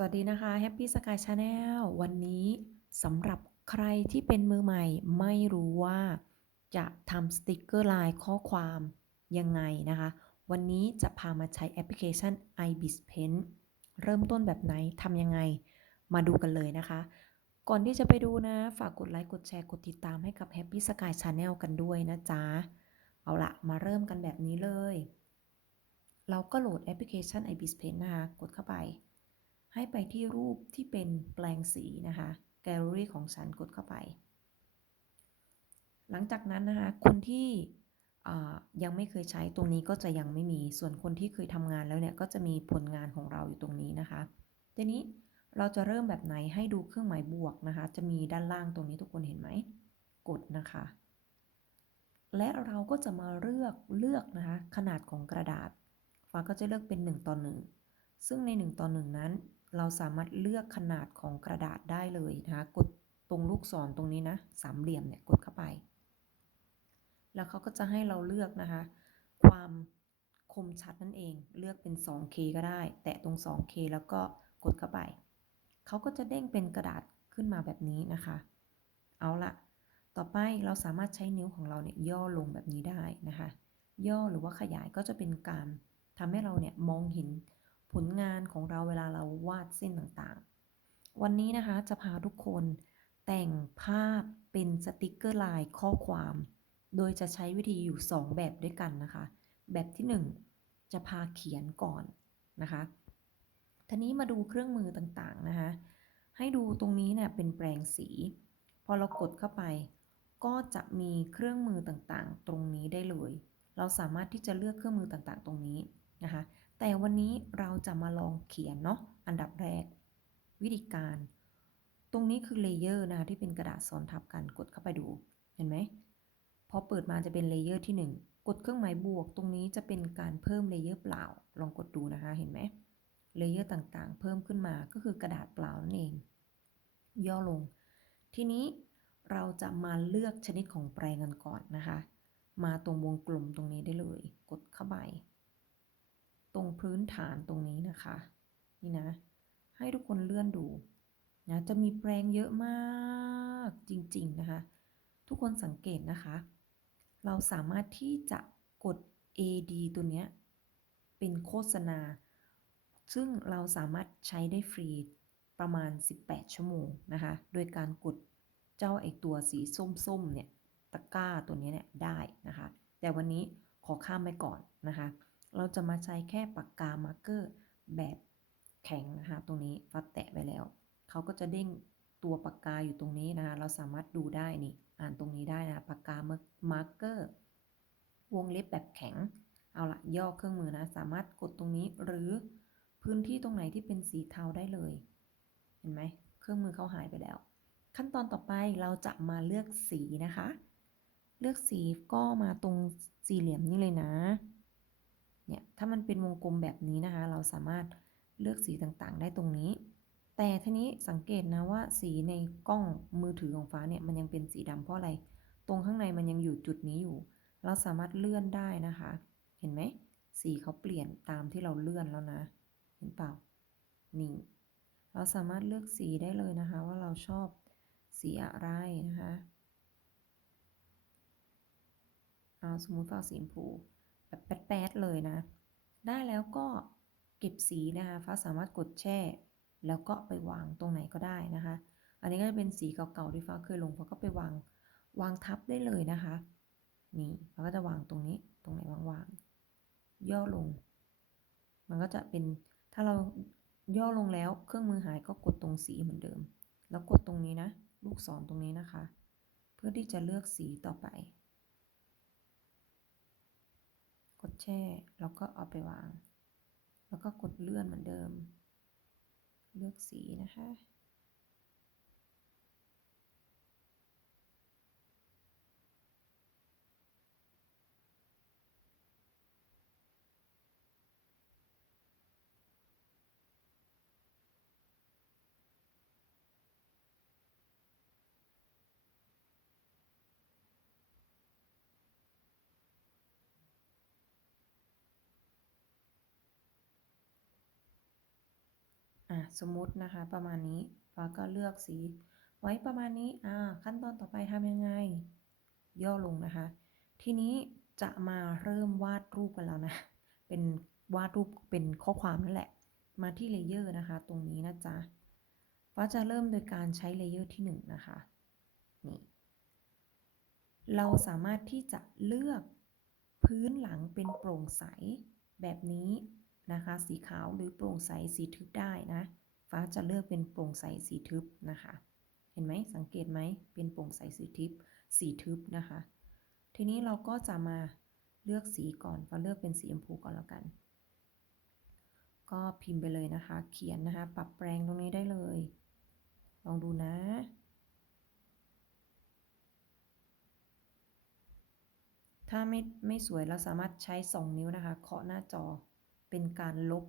สวัสดีนะคะ Happy Sky Channel วันนี้สำหรับใครที่เป็นมือใหม่ไม่รู้ว่าจะทำสติกเกอร์ลายข้อความยังไงนะคะ วันนี้จะพามาใช้แอปพลิเคชัน iBis Pen เริ่มต้นแบบไหนทำยังไง มาดูกันเลยนะคะ ก่อนที่จะไปดูนะ ฝากกดไลค์กดแชร์กดติดตามให้กับ Happy Sky Channel กันด้วยนะจ๊ะ เอาละมาเริ่มกันแบบนี้เลย เราก็โหลดแอปพลิเคชัน iBis Pen นะคะ กดเข้าไป ให้ไปที่รูปที่เป็นแปลงสีนะคะ แกลเลอรี่ของฉันกดเข้าไป หลังจากนั้นนะคะ คนที่ยังไม่เคยใช้ตรงนี้ก็จะยังไม่มี ส่วนคนที่เคยทำงานแล้วเนี่ยก็จะมีผลงานของเราอยู่ตรงนี้นะคะ ทีนี้เราจะเริ่มแบบไหนให้ดูเครื่องหมายบวกนะคะ จะมีด้านล่างตรงนี้ทุกคนเห็นไหม กดนะคะ และเราก็จะมาเลือกเลือกนะคะ ขนาดของกระดาษฟ้าก็จะเลือกเป็น 1 ต่อ 1 ซึ่งใน 1 ต่อ 1 นั้น เราสามารถเลือกขนาดของกระดาษได้เลยนะคะ กดตรงลูกศรตรงนี้นะ สามเหลี่ยมเนี่ยกดเข้าไป แล้วเขาก็จะให้เราเลือกนะคะ ความคมชัดนั่นเอง เลือกเป็น 2K ก็ได้ แตะตรง 2K แล้วก็กดเข้าไป เขาก็จะเด้งเป็นกระดาษขึ้นมาแบบนี้นะคะ เอาละต่อไปเราสามารถใช้นิ้วของเราเนี่ยย่อลงแบบนี้ได้นะคะ ย่อหรือว่าขยายก็จะเป็นการทำให้เราเนี่ยมองเห็น ผลงานของเราเวลาเราวาดเส้นต่างๆ วันนี้นะคะจะพาทุกคนแต่งภาพเป็นสติกเกอร์ลายข้อความ โดยจะใช้วิธีอยู่ 2 แบบด้วยกันนะคะ แบบที่ 1 จะพาเขียนก่อนนะคะทีนี้มาดูเครื่องมือต่างๆนะคะให้ดูตรงนี้เนี่ยเป็นแปลงสี พอเรากดเข้าไป ก็จะมีเครื่องมือต่างๆ ตรงนี้ได้เลย เราสามารถที่จะเลือกเครื่องมือต่างๆ ตรงนี้นะคะ แต่วันนี้เราจะมาลองเขียนเนาะอันดับแรก วิธีการ ตรงนี้คือเลเยอร์นะคะที่เป็นกระดาษซ้อนทับกันกดเข้าไปดู เห็นไหมพอเปิดมาจะเป็นเลเยอร์ที่ 1 กดเครื่องหมายบวก ตรงนี้จะเป็นการเพิ่มเลเยอร์เปล่า ลองกดดูนะคะเห็นไหมเลเยอร์ต่างๆ เพิ่มขึ้นมาก็คือกระดาษเปล่านั่นเอง ย่อลง ทีนี้เราจะมาเลือกชนิดของแปรงกันก่อนนะคะ มาตรงวงกลมตรงนี้ได้เลย กดเข้าไป ตรงพื้นฐานตรงนี้นะคะ นี่นะ ให้ทุกคนเลื่อนดูนะจะมีแปลงเยอะมากจริงๆนะคะ ทุกคนสังเกตนะคะ เราสามารถที่จะกด AD ตัวเนี้ยเป็นโฆษณา ซึ่งเราสามารถใช้ได้ฟรีประมาณ 18 ชั่วโมงนะคะ โดยการกดเจ้าไอตัวสีส้มๆเนี่ยตะกร้าตัวนี้เนี่ยได้นะคะ แต่วันนี้ขอข้ามไปก่อนนะคะ เราจะมาใช้แค่ปากกามาร์กเกอร์แบบแข็งนะคะตรงนี้ฟัดแตะไปแล้ว เขาก็จะเด้งตัวปากกาอยู่ตรงนี้นะคะ เราสามารถดูได้นี่ อ่านตรงนี้ได้นะ ปากกามาร์กเกอร์ วงเล็บแบบแข็ง เอาละย่อเครื่องมือนะ สามารถกดตรงนี้หรือพื้นที่ตรงไหนที่เป็นสีเทาได้เลย เห็นไหม เครื่องมือเขาหายไปแล้ว ขั้นตอนต่อไปเราจะมาเลือกสีนะคะ เลือกสีก็มาตรงสี่เหลี่ยมนี้เลยนะ เนี่ยถ้ามันเป็นวงกลมแบบนี้นะคะ เราสามารถเลือกสีต่างๆ ได้ตรงนี้ แต่ทีนี้สังเกตนะว่าสีในกล้องมือถือของฟ้าเนี่ยมันยังเป็นสีดำเพราะอะไร ตรงข้างในมันยังอยู่จุดนี้อยู่ เราสามารถเลื่อนได้นะคะ เห็นไหมสีเขาเปลี่ยนตามที่เราเลื่อนแล้วนะ เห็นเปล่า นี่ เราสามารถเลือกสีได้เลยนะคะ ว่าเราชอบสีอะไรนะคะ เอาสมมติว่าสีชมพู แบบแป๊ดๆเลยนะ ได้แล้วก็เก็บสีนะคะฟ้าสามารถกดแช่ แล้วก็ไปวางตรงไหนก็ได้นะคะ อันนี้ก็จะเป็นสีเก่าๆที่ฟ้าเคยลงฟ้าก็ไปวางวางทับได้เลยนะคะ นี่ฟ้าก็จะวางตรงนี้ตรงไหนวางๆย่อลง มันก็จะเป็นถ้าเราย่อลงแล้วเครื่องมือหายก็กดตรงสีเหมือนเดิม แล้วกดตรงนี้นะ ลูกศรตรงนี้นะคะ เพื่อที่จะเลือกสีต่อไป กดแช่แล้วก็เอาไปวาง แล้วก็กดเลื่อนเหมือนเดิม เลือกสีนะคะ สมมตินะคะ ประมาณนี้ฟ้าก็เลือกสี ไว้ประมาณนี้อ่าขั้นตอนต่อไปทำยังไง ย่อลงนะคะ ทีนี้จะมาเริ่มวาดรูปกันแล้วนะ เป็นวาดรูปเป็นข้อความนั่นแหละ มาที่เลเยอร์นะคะ ตรงนี้นะจ๊ะฟ้าจะเริ่มโดยการใช้เลเยอร์ที่1นนะคะนี่เราสามารถที่จะเลือกพื้นหลังเป็นโปร่งใสแบบนี้ นะคะ สีขาวหรือโปร่งใสสีทึบได้นะ ฟ้าจะเลือกเป็นโปร่งใสสีทึบนะคะ เห็นไหมสังเกตไหมเป็นโปร่งใสสีทึบสีทึบนะคะ ทีนี้เราก็จะมาเลือกสีก่อนฟ้าเลือกเป็นสีชมพูก่อนแล้วกัน ก็พิมพ์ไปเลยนะคะ เขียนนะคะ ปรับแปลงตรงนี้ได้เลย ลองดูนะถ้าไม่ไม่สวยเราสามารถใช้ 2 นิ้วนะคะ เคาะหน้าจอ เป็นการลบ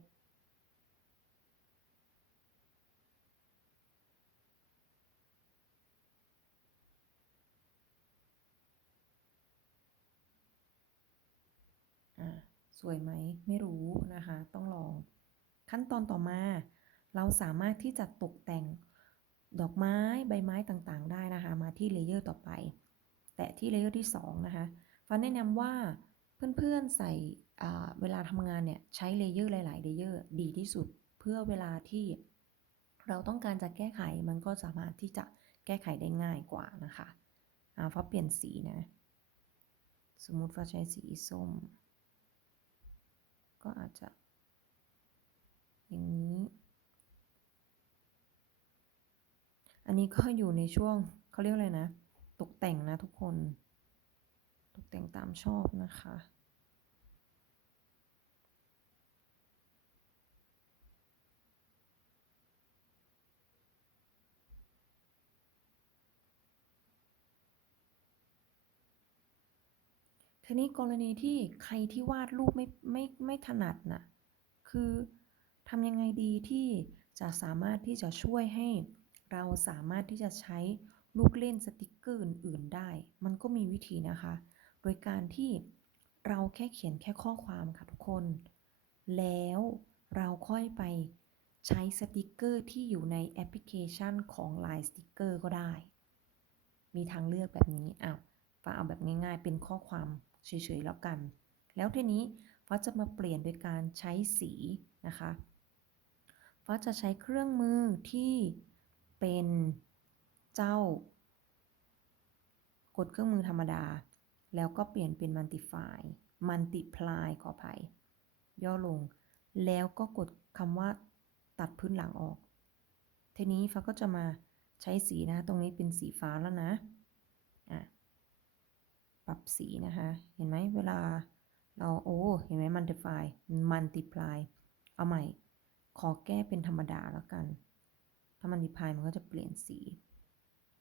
อ่าสวยไหมไม่รู้นะคะ ต้องลอง ขั้นตอนต่อมา เราสามารถที่จะตกแต่งดอกไม้ใบไม้ต่างๆ ได้นะคะ มาที่เลเยอร์ต่อไป แตะที่เลเยอร์ที่ 2 นะคะ ฟันแนะนำว่าเพื่อนๆใส่ เวลาทำงานเนี่ยใช้เลเยอร์หลาย ๆ เลเยอร์ดีที่สุด เพื่อเวลาที่เราต้องการจะแก้ไขมันก็สามารถที่จะแก้ไขได้ง่ายกว่านะคะอ่าฟ้าเปลี่ยนสีนะ สมมุติฟ้าใช้สีส้ม ก็อาจจะ อย่างนี้ อันนี้ก็อยู่ในช่วงเขาเรียกอะไรนะ ตกแต่งนะทุกคน ตกแต่งตามชอบนะคะ ทีนี้กรณีที่ใครที่วาดรูปไม่ไม่ไม่ถนัดนะ่ะ คือทำยังไงดีที่จะสามารถที่จะช่วยให้เราสามารถที่จะใช้ลูกเล่นสติกเกอร์อื่นๆได้ มันก็มีวิธีนะคะ โดยการที่เราแค่เขียนแค่ข้อความค่ะทุกคน แล้วเราค่อยไปใช้สติกเกอร์ที่อยู่ในแอปพลิเคชันของ Line Sticker ก็ได้ มีทางเลือกแบบนี้อ้าวฟ้าเอาแบบง่ายๆ เป็นข้อความ เฉยๆแล้วกัน แล้วทีนี้ฟ้าจะมาเปลี่ยนโดยการใช้สีนะคะฟ้าจะใช้เครื่องมือที่เป็นเจ้ากดเครื่องมือธรรมดา แล้วก็เปลี่ยนเป็น multiply multiply ขออภัย ย่อลง แล้วก็กดคำว่าตัดพื้นหลังออก ทีนี้ฟ้าก็จะมาใช้สีนะ ตรงนี้เป็นสีฟ้าแล้วนะอะ ปรับสีนะคะ เห็นไหมเวลาเราโอ้เห็นไหม multiply multiply เอาใหม่ ขอแก้เป็นธรรมดาแล้วกัน ถ้า multiply มันก็จะเปลี่ยนสี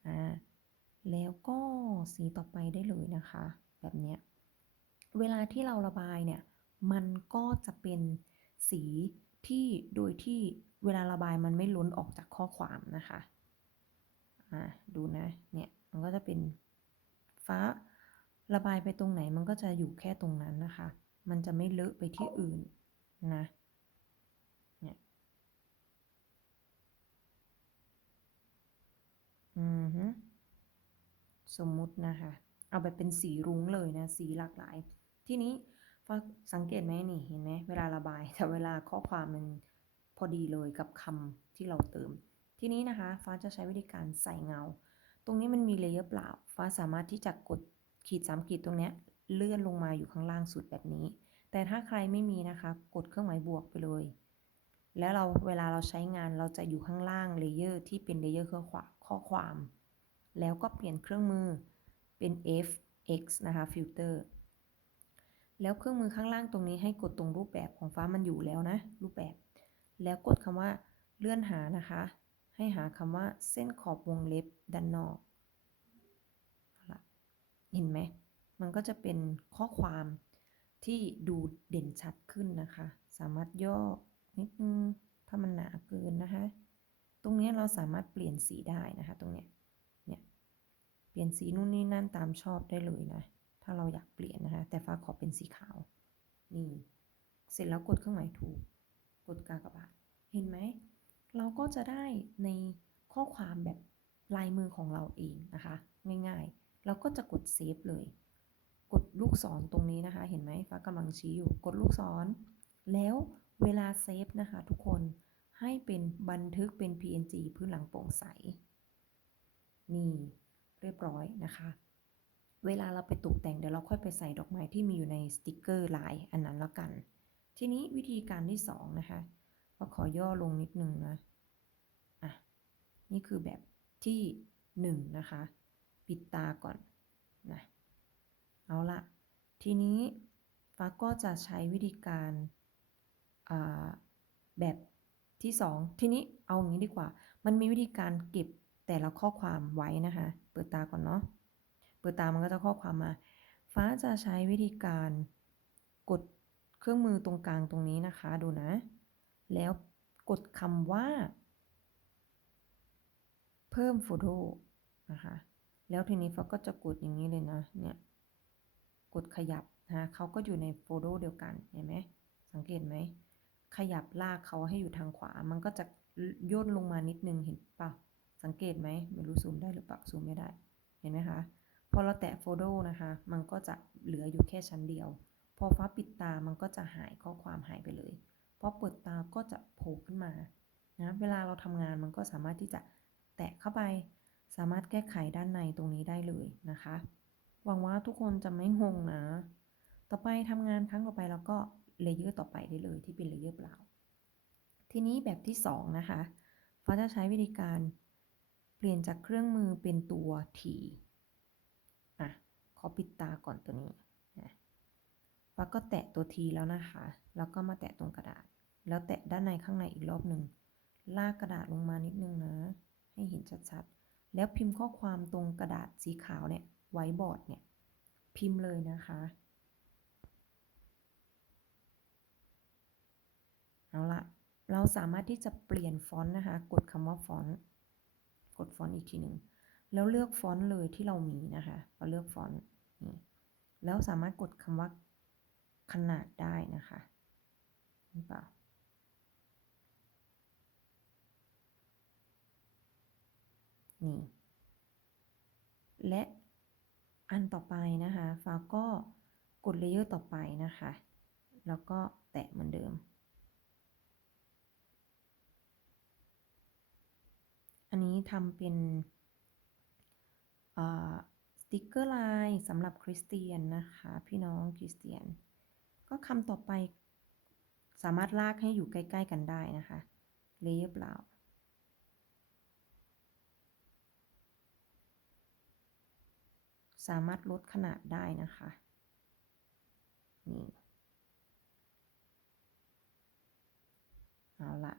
อ่าแล้วก็สีต่อไปได้เลยนะคะ แบบเนี้ยเวลาที่เราระบายเนี่ย มันก็จะเป็นสีที่โดยที่เวลาระบายมันไม่ล้นออกจากข้อความนะคะ อ่าดูนะ เนี่ย มันก็จะเป็นฟ้า ระบายไปตรงไหนมันก็จะอยู่แค่ตรงนั้นนะคะ มันจะไม่เลอะไปที่อื่นนะเนี่ยอืมฮึสมมุตินะคะ เอาแบบเป็นสีรุ้งเลยนะ สีหลากหลาย ที่นี้ฟ้าสังเกตไหมนี่เห็นไหมเวลาระบายแต่เวลาข้อความมันพอดีเลยกับคำที่เราเติม ทีนี้นะคะ ฟ้าจะใช้วิธีการใส่เงา ตรงนี้มันมีเลเยอร์เปล่า ฟ้าสามารถที่จะกด ขีดสามขีดตรงเนี้ยเลื่อนลงมาอยู่ข้างล่างสุดแบบนี้ แต่ถ้าใครไม่มีนะคะ กดเครื่องหมายบวกไปเลย แล้วเราเวลาเราใช้งานเราจะอยู่ข้างล่างเลเยอร์ที่เป็นเลเยอร์ข้อความ แล้วก็เปลี่ยนเครื่องมือเป็น fx นะคะฟิลเตอร์แล้วเครื่องมือข้างล่างตรงนี้ให้กดตรงรูปแบบของฟ้ามันอยู่แล้วนะ รูปแบบ แล้วกดคำว่าเลื่อนหานะคะ ให้หาคำว่าเส้นขอบวงเล็บด้านนอก เห็นไหม มันก็จะเป็นข้อความที่ดูเด่นชัดขึ้นนะคะ สามารถย่อนิดนึงถ้ามันหนาเกินนะคะ ตรงนี้เราสามารถเปลี่ยนสีได้นะคะ ตรงเนี้ย เนี่ย เปลี่ยนสีนู่นนี่นั่นตามชอบได้เลยนะ ถ้าเราอยากเปลี่ยนนะคะ แต่ฟ้าขอเป็นสีขาว นี่ เสร็จแล้วกดเครื่องหมายถูก กดกากบาท เห็นไหม เราก็จะได้ในข้อความแบบลายมือของเราเองนะคะ ง่ายๆ เราก็จะกดเซฟเลย กดลูกศรตรงนี้นะคะ เห็นไหมฟ้ากำลังชี้อยู่ กดลูกศร แล้วเวลาเซฟนะคะทุกคนให้เป็นบันทึกเป็น PNG พื้นหลังโปร่งใส นี่เรียบร้อยนะคะ เวลาเราไปตกแต่งเดี๋ยวเราค่อยไปใส่ดอกไม้ที่มีอยู่ในสติกเกอร์ลายอันนั้นแล้วกัน ทีนี้วิธีการที่สองนะคะก็ขอย่อลงนิดนึงนะ อะ นี่คือแบบที่หนึ่งนะคะ ปิดตาก่อนนะเอาละทีนี้ฟ้าก็จะใช้วิธีการแบบที่สองทีนี้เอาอย่างนี้ดีกว่า มันมีวิธีการเก็บแต่ละข้อความไว้นะคะ เปิดตาก่อนเนาะ เปิดตามันก็จะข้อความมา ฟ้าจะใช้วิธีการกดเครื่องมือตรงกลางตรงนี้นะคะ ดูนะ แล้วกดคำว่า เพิ่มโฟโต้นะคะ แล้วทีนี้ฟ้าก็จะกดอย่างนี้เลยนะ เนี่ย กดขยับนะเขาก็อยู่ในโฟโต้เดียวกัน เห็นไหม สังเกตไหม ขยับลากเขาให้อยู่ทางขวา มันก็จะย่นลงมานิดนึง เห็นปล่าสังเกตไหม ไม่รู้ซูมได้หรือเปล่า ซูมไม่ได้ เห็นไหมคะ พอเราแตะโฟโต้นะคะ มันก็จะเหลืออยู่แค่ชั้นเดียว พอฟ้าปิดตา มันก็จะหายข้อความหายไปเลย พอเปิดตาก็จะโผล่ขึ้นมา นะ เวลาเราทำงานมันก็สามารถที่จะแตะเข้าไป สามารถแก้ไขด้านในตรงนี้ได้เลยนะคะ หวังว่าทุกคนจะไม่งงนะ ต่อไปทำงานครั้งต่อไปเราก็เลเยอร์ต่อไปได้เลยที่เป็นเลเยอร์เปล่า ทีนี้แบบที่ 2 นะคะฟ้าจะใช้วิธีการเปลี่ยนจากเครื่องมือเป็นตัวทีอะขอปิดตาก่อนตัวนี้นะฟ้าก็แตะตัวทีแล้วนะคะ แล้วก็มาแตะตรงกระดาษ แล้วแตะด้านในข้างในอีกรอบหนึ่งลากกระดาษลงมานิดนึงนะ ให้เห็นชัดๆ แล้วพิมพ์ข้อความตรงกระดาษสีขาวเนี่ยไว้บอร์ดเนี่ยพิมพ์เลยนะคะ เอาละเราสามารถที่จะเปลี่ยนฟอนต์นะคะ กดคำว่าฟอนต์กดฟอนต์อีกทีหนึ่งแล้วเลือกฟอนต์เลยที่เรามีนะคะเราเลือกฟอนต์นี่แล้วสามารถกดคำว่าขนาดได้นะคะนี่เปล่า นี่และอันต่อไปนะคะฟ้าก็กดเลเยอร์ต่อไปนะคะ แล้วก็แตะเหมือนเดิม อันนี้ทำเป็นสติกเกอร์ลายสำหรับคริสเตียนนะคะ พี่น้องคริสเตียน ก็คำต่อไปสามารถลากให้อยู่ใกล้ ๆ กันได้นะคะเลเยอร์เปล่า สามารถลดขนาดได้นะคะ นี่ เอาละ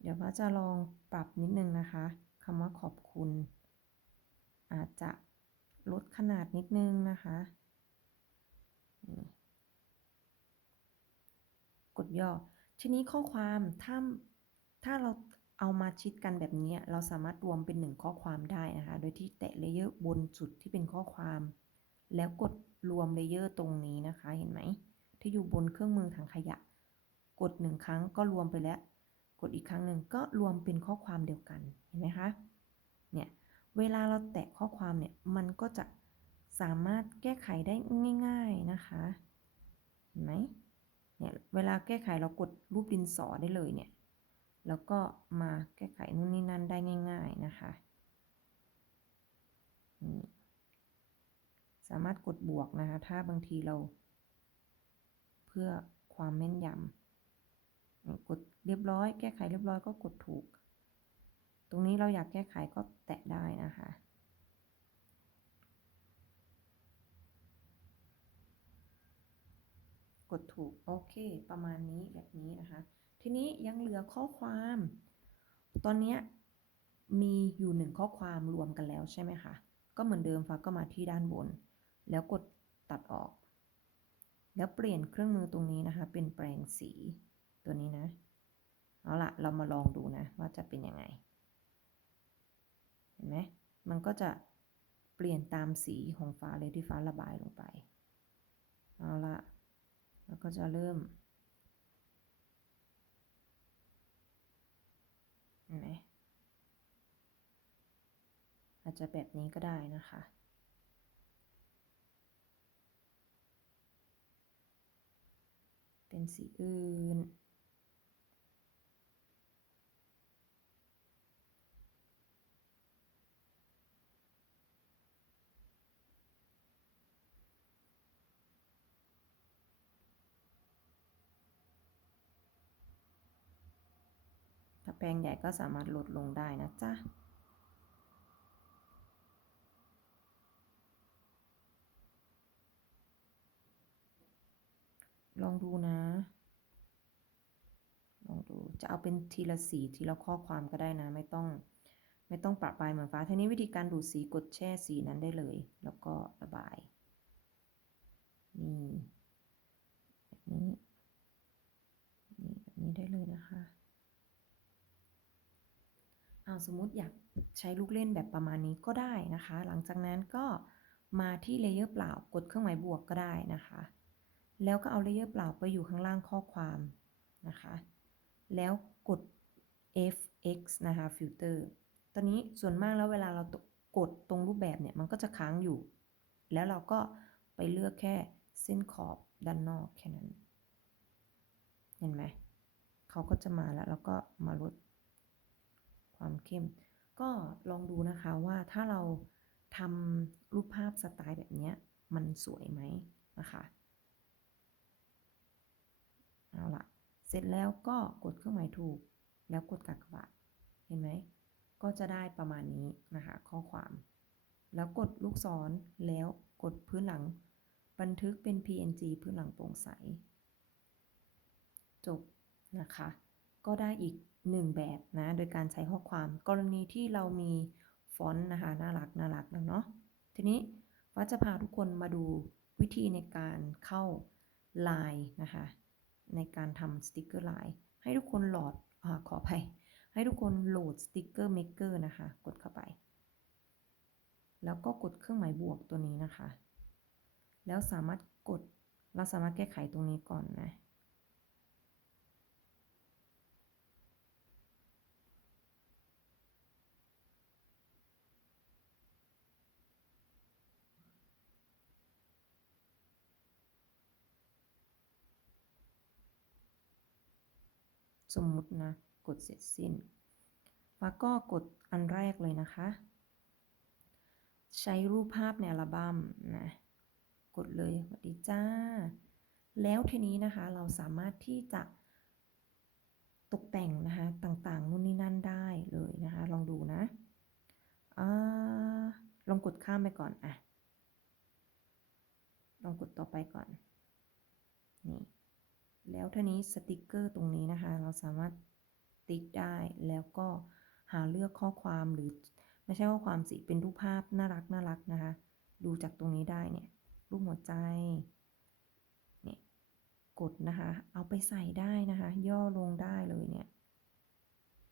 เดี๋ยวว่าจะลองปรับนิดนึงนะคะคำว่าขอบคุณ อาจจะลดขนาดนิดนึงนะคะกดย่อ ทีนี้ข้อความถ้าถ้าเรา เอามาชิดกันแบบนี้เราสามารถรวมเป็นหนึ่งข้อความได้นะคะ โดยที่แตะเลเยอร์บนสุดที่เป็นข้อความ แล้วกดรวมเลเยอร์ตรงนี้นะคะ เห็นไหม ที่อยู่บนเครื่องมือถังขยะ กดหนึ่งครั้งก็รวมไปแล้ว กดอีกครั้งหนึ่งก็รวมเป็นข้อความเดียวกัน เห็นไหมคะ เนี่ย เวลาเราแตะข้อความเนี่ย มันก็จะสามารถแก้ไขได้ง่าย ๆนะคะ เห็นไหมเนี่ย เวลาแก้ไขเรากดรูปดินสอได้เลยเนี่ย แล้วก็มาแก้ไขนู่นนี่นั่นได้ง่าย ๆนะคะสามารถกดบวกนะคะ ถ้าบางทีเรา เพื่อความแม่นยำกดเรียบร้อย แก้ไขเรียบร้อยก็กดถูก ตรงนี้เราอยากแก้ไขก็แตะได้นะคะกดถูก โอเค ประมาณนี้แบบนี้นะคะ ทีนี้ยังเหลือข้อความ ตอนนี้มีอยู่หนึ่งข้อความรวมกันแล้วใช่ไหมคะ ก็เหมือนเดิมฟ้าก็มาที่ด้านบน แล้วกดตัดออก แล้วเปลี่ยนเครื่องมือตรงนี้นะคะ เป็นแปลงสีตัวนี้นะ เอาละเรามาลองดูนะ ว่าจะเป็นยังไง เห็นไหมมันก็จะเปลี่ยนตามสีของฟ้าเลยที่ฟ้าระบายลงไป เอาละแล้วก็จะเริ่ม ไหมอาจจะแบบนี้ก็ได้นะคะ เป็นสีอื่น ปรงใหญ่ก็สามารถลดลงได้นะจ๊ะ ลองดูนะ ลองดูจะเอาเป็นทีละสีทีละข้อความก็ได้นะ ไม่ต้องไม่ต้องปรับปายเหมือนฟ้าทีนี้วิธีการดูดสีกดแช่สีนั้นได้เลย แล้วก็ระบาย นี่แบบนี้ นี่แบบนี้ได้เลยนะคะ สมมติอยากใช้ลูกเล่นแบบประมาณนี้ก็ได้นะคะ หลังจากนั้นก็มาที่เลเยอร์เปล่ากดเครื่องหมายบวกก็ได้นะคะ แล้วก็เอาเลเยอร์เปล่าไปอยู่ข้างล่างข้อความนะคะ แล้วกด fx นะคะฟิลเตอร์ตอนนี้ส่วนมากแล้วเวลาเรากดตรงรูปแบบเนี่ยมันก็จะค้างอยู่ แล้วเราก็ไปเลือกแค่เส้นขอบด้านนอกแค่นั้น เห็นไหม เขาก็จะมาแล้ว แล้วก็มาลด ความเข้ม ก็ลองดูนะคะว่าถ้าเราทำรูปภาพสไตล์แบบนี้มันสวยไหมนะคะเอาละเสร็จแล้วก็กดเครื่องหมายถูก แล้วกดกากบาทเห็นไหมก็จะได้ประมาณนี้นะคะข้อความ แล้วกดลูกศรแล้วกดพื้นหลัง บันทึกเป็น PNG พื้นหลังโปร่งใส จบนะคะ ก็ได้อีกหนึ่งแบบนะโดยการใช้ข้อความกรณีที่เรามีฟอนต์นะคะน่ารักน่ารักนะเนาะทีนี้ว่าจะพาทุกคนมาดูวิธีในการเข้าไลน์นะคะในการทำสติกเกอร์ไลน์ให้ทุกคนโหลดอขออภัยให้ทุกคนโหลดสติกเกอร์เมกเกอร์นะคะกดเข้าไป แล้วก็กดเครื่องหมายบวกตัวนี้นะคะ แล้วสามารถกดเราสามารถแก้ไขตรงนี้ก่อนนะ สมมุตินะ กดเสร็จสิ้นฟ้าก็กดอันแรกเลยนะคะ ใช้รูปภาพในอัลบั้มนะ กดเลยสวัสดีจ้า แล้วทีนี้นะคะเราสามารถที่จะตกแต่งนะคะต่างๆนู่นนี่นั่นได้เลยนะคะ ลองดูนะอลองกดข้ามไปก่อนอะลองกดต่อไปก่อน นี่ แล้วทีนี้สติกเกอร์ตรงนี้นะคะ เราสามารถติ๊กได้แล้วก็หาเลือกข้อความหรือไม่ใช่ข้อความสิเป็นรูปภาพน่ารักน่ารักนะคะ ดูจากตรงนี้ได้เนี่ยรูปหัวใจเนี่ยกดนะคะ เอาไปใส่ได้นะคะ ย่อลงได้เลยเนี่ย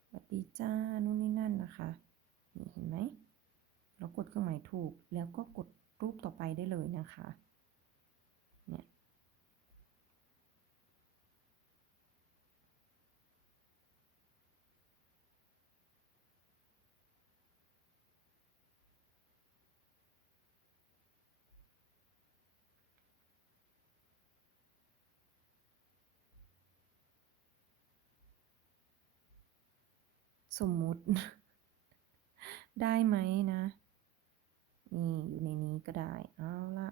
สวัสดีจ้านู่นนี่นั่นนะคะนี่เห็นไหมเรากดเครื่องหมายถูกแล้วก็กดรูปต่อไปได้เลยนะคะ เนี่ย สมมุติ ได้ไหมนะ นี่อยู่ในนี้ก็ได้ เอาละ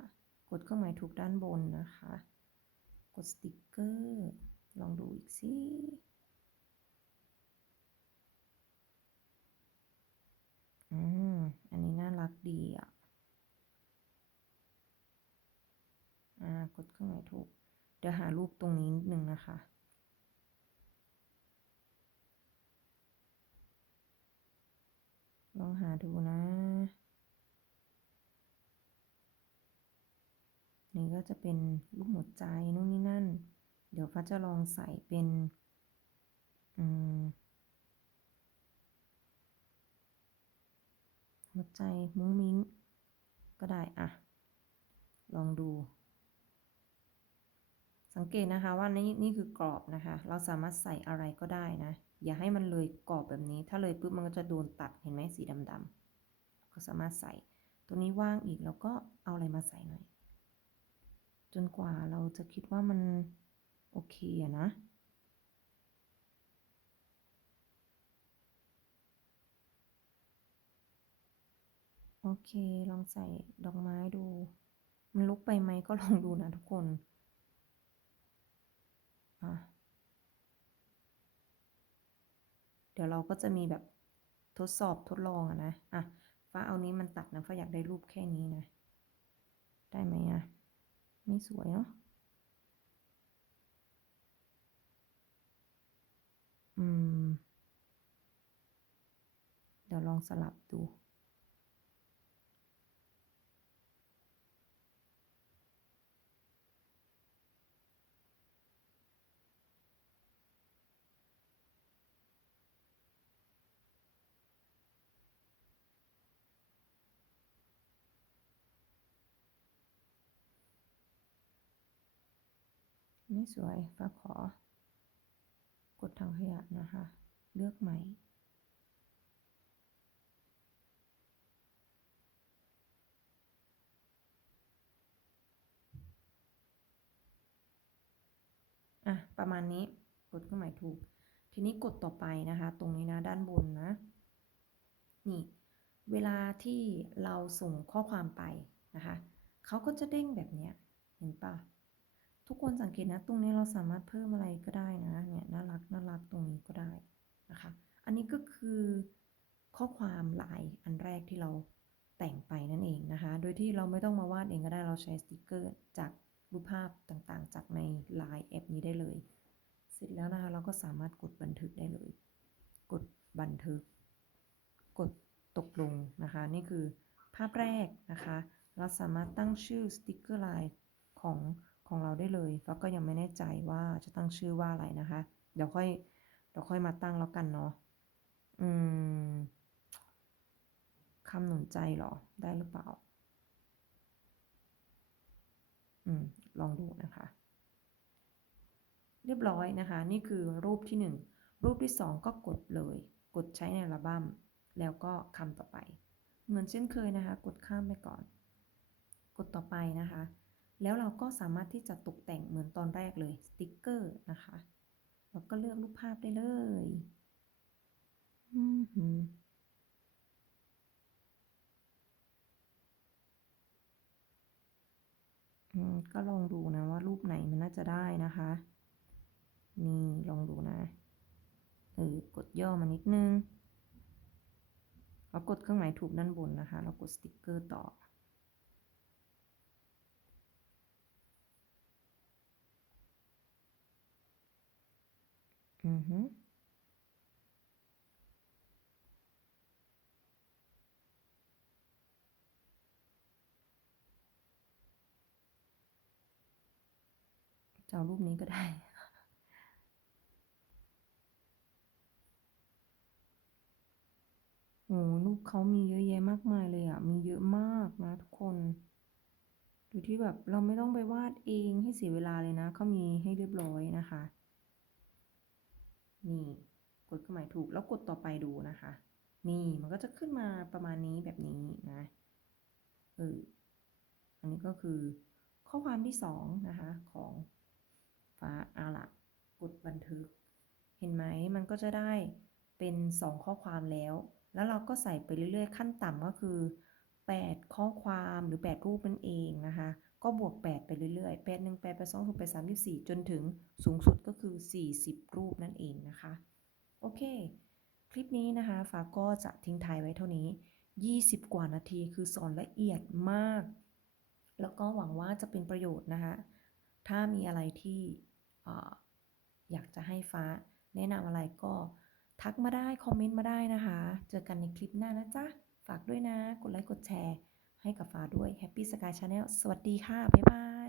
กดเครื่องหมายถูกด้านบนนะคะ กดสติกเกอร์ ลองดูอีกสิอืม อันนี้น่ารักดีอะ อ่า กดเครื่องหมายถูก เดี๋ยวหารูปตรงนี้นิดนึงนะคะ ลองหาดูนะ นี่ก็จะเป็นรูปหัวใจนู่นนี่นั่น เดี๋ยวฟ้าจะลองใส่เป็น อืมหัวใจมุ้งมิ้ง ก็ได้อะ ลองดู สังเกตนะคะว่านี่นี่คือกรอบนะคะ เราสามารถใส่อะไรก็ได้นะ อย่าให้มันเลยกรอบแบบนี้ ถ้าเลยปุ๊บมันก็จะโดนตัดเห็นไหมสีดำๆก็สามารถใส่ ตัวนี้ว่างอีกแล้วก็เอาอะไรมาใส่หน่อย จนกว่าเราจะคิดว่ามันโอเคอะนะโอเค ลองใส่ดอกไม้ดู มันลุกไปไหมก็ลองดูนะทุกคน อะ เดี๋ยวเราก็จะมีแบบทดสอบทดลองอะนะอะฟ้าเอานี้มันตัดนะฟ้าอยากได้รูปแค่นี้นะ ได้ไหมอะไม่สวยเนาะอืม เดี๋ยวลองสลับดู ไม่สวยฟ้าขอ กดทางขยะนะคะ เลือกใหม่ อะ ประมาณนี้กดเครื่องหมายถูก ทีนี้กดต่อไปนะคะ ตรงนี้นะด้านบนนะ นี่ เวลาที่เราส่งข้อความไปนะคะ เขาก็จะเด้งแบบนี้เห็นปะ ทุกคนสังเกตนะ ตรงนี้เราสามารถเพิ่มอะไรก็ได้นะ เนี่ยน่ารักน่ารักตรงนี้ก็ได้นะคะ อันนี้ก็คือข้อความลายอันแรกที่เราแต่งไปนั่นเองนะคะ โดยที่เราไม่ต้องมาวาดเองก็ได้เราใช้สติกเกอร์จากรูปภาพต่างๆ จากใน Line แอปนี้ได้เลย เสร็จแล้วนะคะเราก็สามารถกดบันทึกได้เลย กดบันทึก กดตกลงนะคะ นี่คือภาพแรกนะคะ เราสามารถตั้งชื่อสติกเกอร์ลน์ของ ของเราได้เลยแล้วก็ยังไม่แน่ใจว่าจะตั้งชื่อว่าอะไรนะคะ เดี๋ยวค่อยเดี๋ยวค่อยมาตั้งแล้วกันเนาะอืมคำหนุนใจเหรอได้หรือเปล่า อืม ลองดูนะคะ เรียบร้อยนะคะ นี่คือรูปที่1รูปที่2ก็กดเลย กดใช้ในอัลบั้มแล้วก็คำต่อไป เหมือนเช่นเคยนะคะ กดข้ามไปก่อน กดต่อไปนะคะ แล้วเราก็สามารถที่จะตกแต่งเหมือนตอนแรกเลยสติกเกอร์นะคะเราก็เลือกรูปภาพได้เลยอืมหือก็ลองดูนะว่ารูปไหนมันน่าจะได้นะคะ นี่ลองดูนะเออกดย่อมานิดนึงเรากดเครื่องหมายถูกด้านบนนะคะ เรากดสติกเกอร์ต่อ อือฮึจะเอารูปนี้ก็ได้ โอ้รูปเขามีเยอะแยะมากมายเลยอะ มีเยอะมากนะทุกคนโดยที่แบบเราไม่ต้องไปวาดเองให้เสียเวลาเลยนะเขามีให้เรียบร้อยนะคะ นี่กดเครื่องหมายถูกแล้วกดต่อไปดูนะคะ นี่มันก็จะขึ้นมาประมาณนี้แบบนี้นะเอออันนี้ก็คือข้อความที่สองนะคะของฟ้าอาละกดบันทึก เห็นไหมมันก็จะได้เป็นสองข้อความแล้ว แล้วเราก็ใส่ไปเรื่อยๆ ขั้นต่ำก็คือ 8 ข้อความหรือ 8 รูปนั่นเองนะคะ ก็บวก 8 ไปเรื่อยๆ 8 1 8 8 2 6 8 3 4จนถึงสูงสุดก็คือ 40 รูปนั่นเองนะคะ โอเค คลิปนี้นะคะฟ้าก็จะทิ้งท้ายไว้เท่านี้ 20 กว่านาทีคือสอนละเอียดมาก แล้วก็หวังว่าจะเป็นประโยชน์นะคะ ถ้ามีอะไรที่ออยากจะให้ฟ้าแนะนำอะไรก็ทักมาได้ คอมเมนต์มาได้นะคะ เจอกันในคลิปหน้านะจ๊ะ ฝากด้วยนะ กดไลค์ กดแชร์ ให้กับฟ้าด้วย Happy Sky Channel สวัสดีค่ะ บ๊ายบาย